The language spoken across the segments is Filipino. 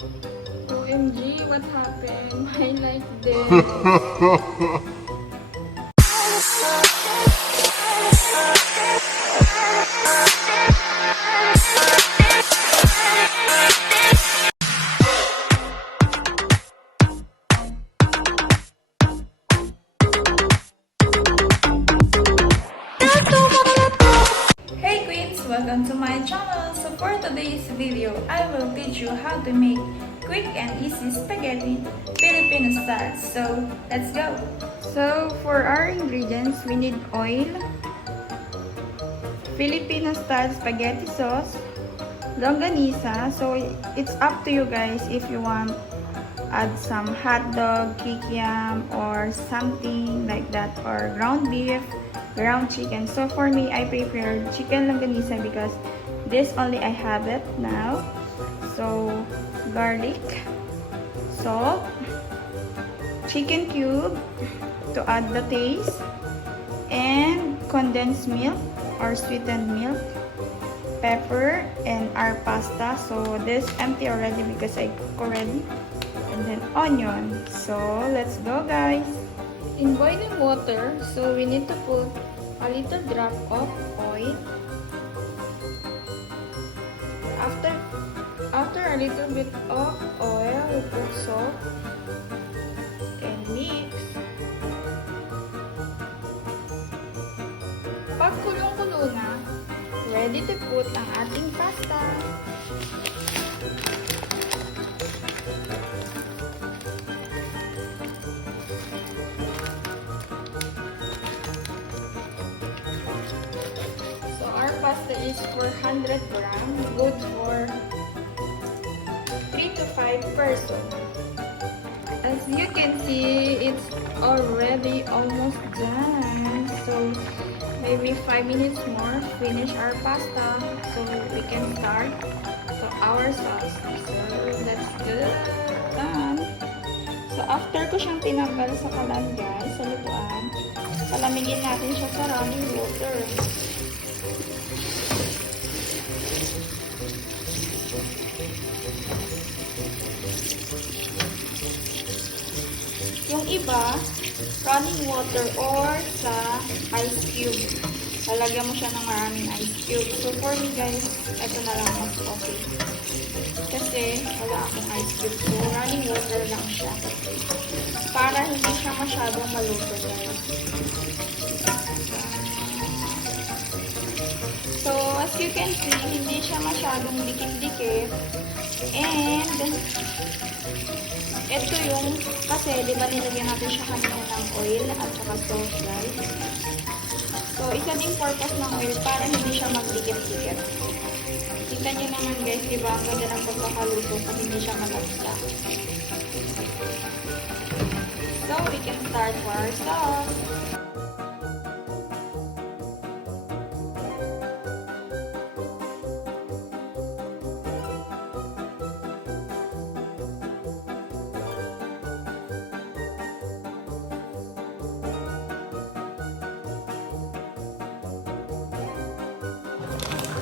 OMG, what happened? I like this. Hey Queens! Welcome to my channel! So for today's video, I will teach you how to make quick and easy spaghetti Filipino style. So let's go! So, for our ingredients, we need oil, Filipino style spaghetti sauce, longganisa. So, it's up to you guys if you want add some hot dog, kikiam, or something like that, or ground beef, ground chicken. So for me, I prepared chicken longganisa because this only I have it now. So garlic, salt, chicken cube to add the taste, and condensed milk or sweetened milk, pepper, and our pasta. So this empty already because I cook already. And then onion. So let's go, guys. In boiling water, so we need to put a little drop of oil. After a little bit of oil, we put salt and mix. Pag kulong-kulo na, ready to put ang ating pasta. Pasta is 400 grams, good for 3 to 5 persons. As you can see, it's already almost done. So maybe 5 minutes more, finish our pasta. So we can start our sauce. So that's good. Done. So after ko siyang tinanggal sa kalan, guys, sa lutuan, palamigin natin siya sa running water. Yung iba, running water or sa ice cube. Lalagyan mo siya ng maraming ice cube. So for me guys, ito na lang mas okay. Kasi wala akong ice cube. So running water lang siya. Para hindi siya masyadong maluto guys. So as you can see, hindi siya masyadong dikit-dikit. And ito yung, kasi di ba nilagyan natin siya kanina ng oil at saka sauce guys. So isa ding purpose ng oil para hindi siya magdikit-dikit. Kita nyo naman guys, di ba ang ganda ng pagkakaluto pag hindi siya malagsa. So we can start for our sauce.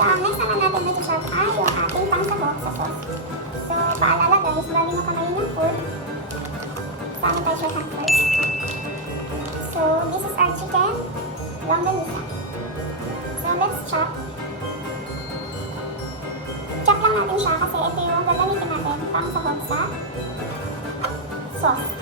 So, next naman natin may chop ay yung ating pangsahog sa sauce. So, paalala guys, bago mo kamayin ng food, sanitize your hand first. So, this is our chicken longganisa. So, let's chop. Chop lang natin siya kasi ito yung gagamitin natin pangsahog sa sauce.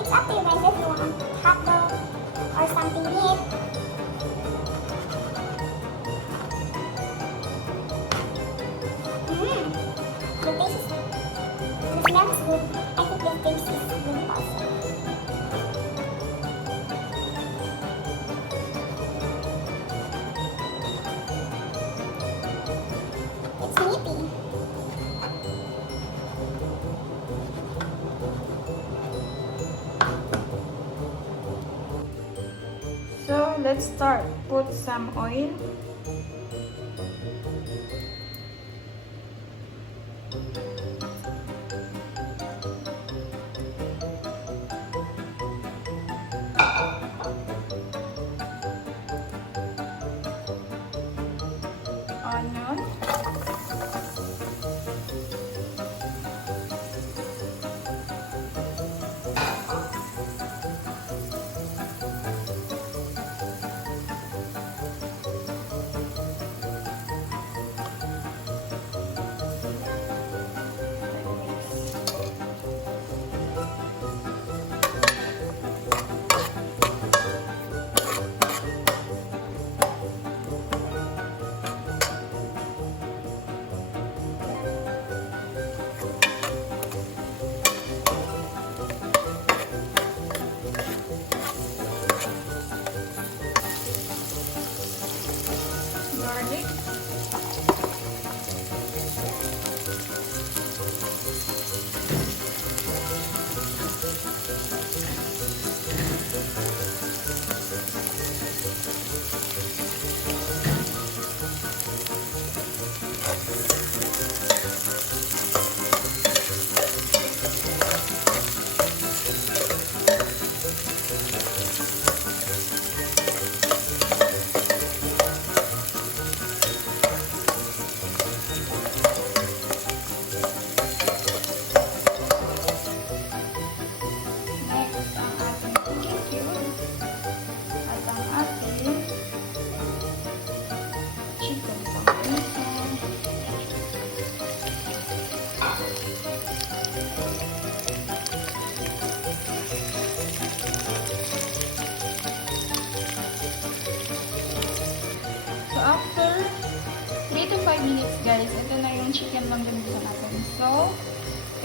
It's up to you guys if you want hot dog or something meat. The taste is, the smell is good. I think the taste is good also. It's meaty. So let's start. Put some oil.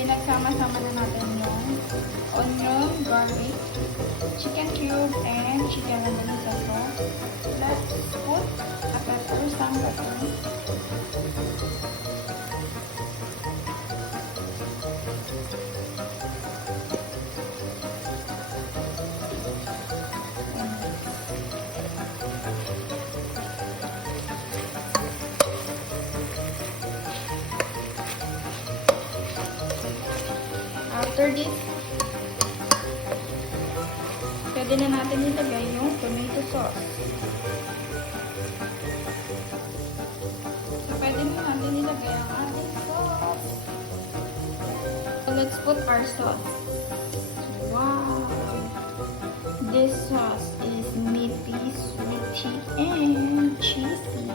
pinagsama-sama na natin yung onion, garlic, chicken cube, and chicken longanisa sauce. Let's put a pepper, some pepper. After this, pwede na natin ilagay yung tomato sauce. So, pwede na natin ilagay ang ating sauce. So, let's put our sauce. Wow! This sauce is meaty, sweety, and cheesy.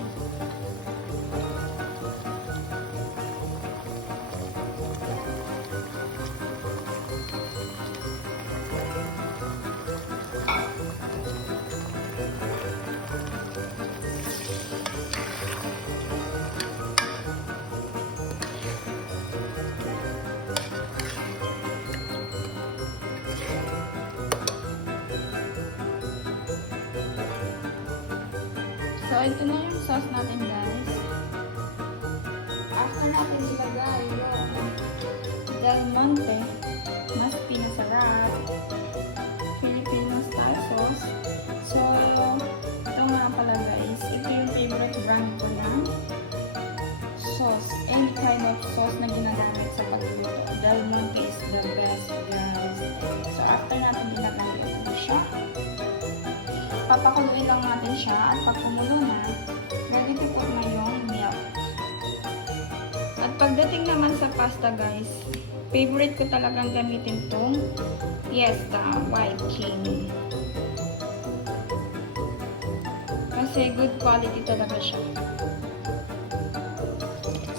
So, ito na yung sauce natin, guys. After natin ilagay yung Del Monte, mas pinasarap, Filipino style sauce. So, ito nga pala, guys. Ito yung favorite brand ko ng sauce. Any kind of sauce na ginagamit sa pagluto. Del Monte is the best, guys. So, after natin ilagay ito siya, papakuluin lang natin siya at pag kumulo na, ready to cook na yung milk. At pagdating naman sa pasta, guys, favorite ko talagang gamitin tong Fiesta White King. Kasi good quality talaga siya.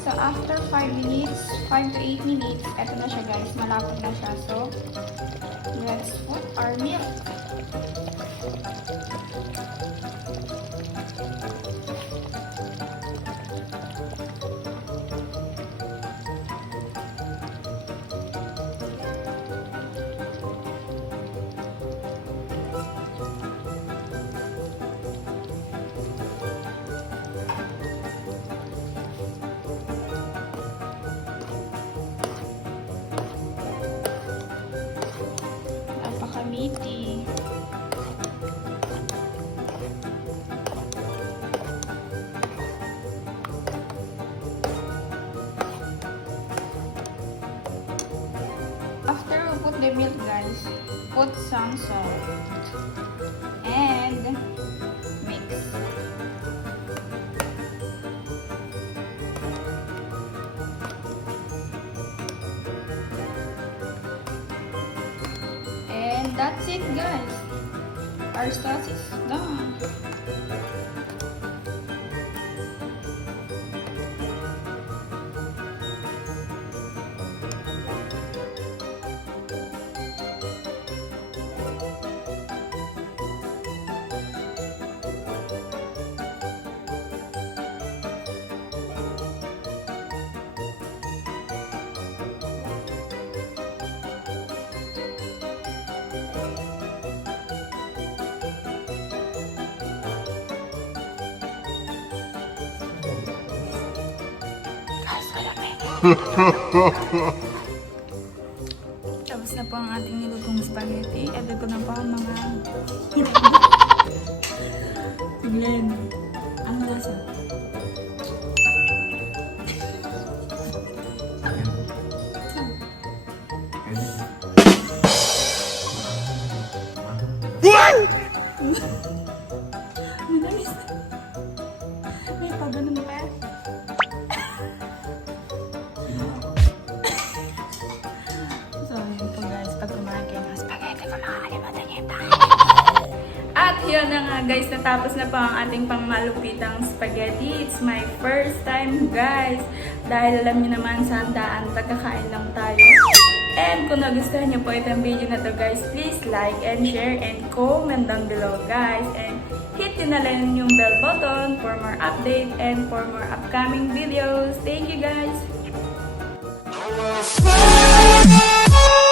So after 5 minutes, 5 to 8 minutes, eto na siya, guys, malapot na siya. So let's put our milk. Meaty. After we put the milk, guys, put some salt and mix. And that's it, guys. Our sauce is done. Tapos na po ang ating nilutong spaghetti. Add ko na po ang mga Glenn. Ang lasa. Manamis. May pagano'n pa. So, yun po, guys. Pag kumain kayo ng spaghetti, makakalimutan niyo yung At yun na nga, guys. Natapos na po ang ating pangmalupitang spaghetti. It's my first time, guys. Dahil alam niyo naman, sa handaan, pagkakain lang tayo. And kung nagustuhan niyo po itong video na to, guys, please like and share and comment down below, guys. And hit din na lang yung bell button for more update and for more upcoming videos. Thank you, guys! Bye!